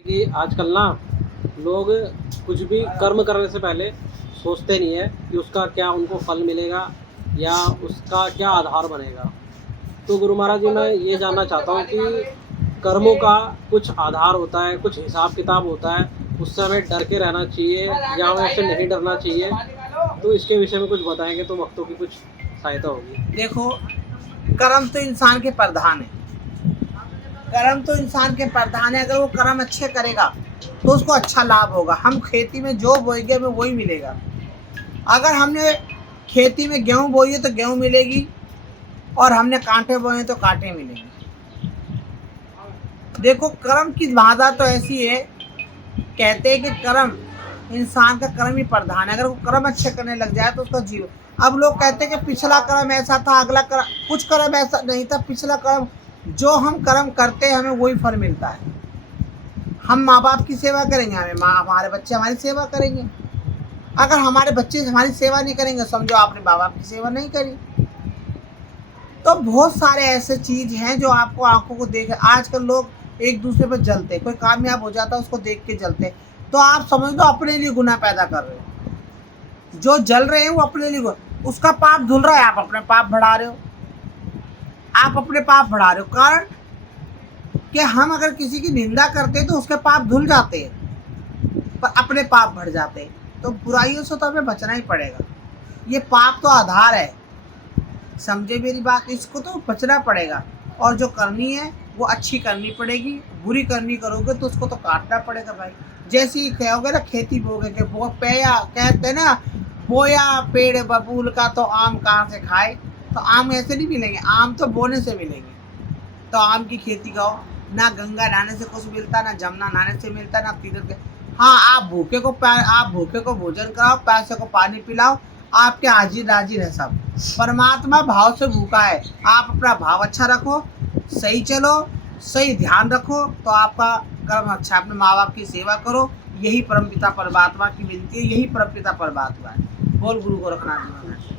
कि आजकल ना लोग कुछ भी कर्म करने से पहले सोचते नहीं है कि उसका क्या उनको फल मिलेगा या उसका क्या आधार बनेगा। तो गुरु महाराज जी, मैं ये जानना चाहता हूँ कि कर्मों का कुछ आधार होता है, कुछ हिसाब किताब होता है, उससे हमें डर के रहना चाहिए या हमें उससे नहीं डरना चाहिए? तो इसके विषय में कुछ बताएंगे तो भक्तों की कुछ सहायता होगी। देखो, कर्म तो इंसान के प्रधान है। कर्म तो इंसान के प्रधान है। अगर वो कर्म अच्छे करेगा तो उसको अच्छा लाभ होगा। हम खेती में जो बोएंगे हमें वही मिलेगा। अगर हमने खेती में गेहूं बोई है तो गेहूं मिलेगी, और हमने कांटे बोए हैं तो कांटे मिलेंगे। देखो, कर्म की बाधा तो ऐसी है, कहते हैं कि कर्म, इंसान का कर्म ही प्रधान है। अगर वो कर्म अच्छे करने लग जाए तो उसका जीवन। अब लोग कहते हैं कि पिछला कर्म ऐसा था, अगला कर्म, कुछ कर्म ऐसा नहीं था। पिछला कर्म, जो हम कर्म करते हैं हमें वही फल मिलता है। हम माँ बाप की सेवा करेंगे, हमारे बच्चे हमारी सेवा करेंगे। अगर हमारे बच्चे हमारी सेवा नहीं करेंगे, समझो आपने माँ बाप की सेवा नहीं करी। तो बहुत सारे ऐसे चीज हैं जो आपको आंखों को देख, आजकल लोग एक दूसरे पर जलते, कोई कामयाब हो जाता है उसको देख के जलते। तो आप समझ लो अपने लिए गुनाह पैदा कर रहे हो। जो जल रहे हैं वो अपने लिए उसका पाप धुल रहा है, आप अपने पाप बढ़ा रहे हो। आप अपने पाप बढ़ा रहे हो। कारण कि हम अगर किसी की निंदा करते हैं तो उसके पाप धुल जाते हैं, पर अपने पाप बढ़ जाते हैं। तो बुराइयों से तो हमें बचना ही पड़ेगा। ये पाप तो आधार है, समझे मेरी बात। इसको तो बचना पड़ेगा। और जो करनी है वो अच्छी करनी पड़ेगी। बुरी करनी करोगे तो उसको तो काटना पड़ेगा भाई। जैसे ही कहोगे ना, खेती बोगे के वो पेया कहते हैं ना, बोया पेड़ बबूल का तो आम कहाँ से खाए। तो आम ऐसे नहीं मिलेंगे, आम तो बोने से मिलेंगे। तो आम की खेती करो। ना गंगा नहाने से कुछ मिलता, ना जमुना नहाने से मिलता, ना तीरथ के। हाँ, आप भूखे को भोजन कराओ, प्यासे को पानी पिलाओ, आपके हाजिर नाजिर है सब। परमात्मा भाव से भूखा है। आप अपना भाव अच्छा रखो, सही चलो, सही ध्यान रखो, तो आपका कर्म अच्छा। अपने माँ बाप की सेवा करो। यही परमपिता परमात्मा की विनती है, यही परमपिता परमात्मा है। बोल गुरु गोरखनाथ जी महाराज।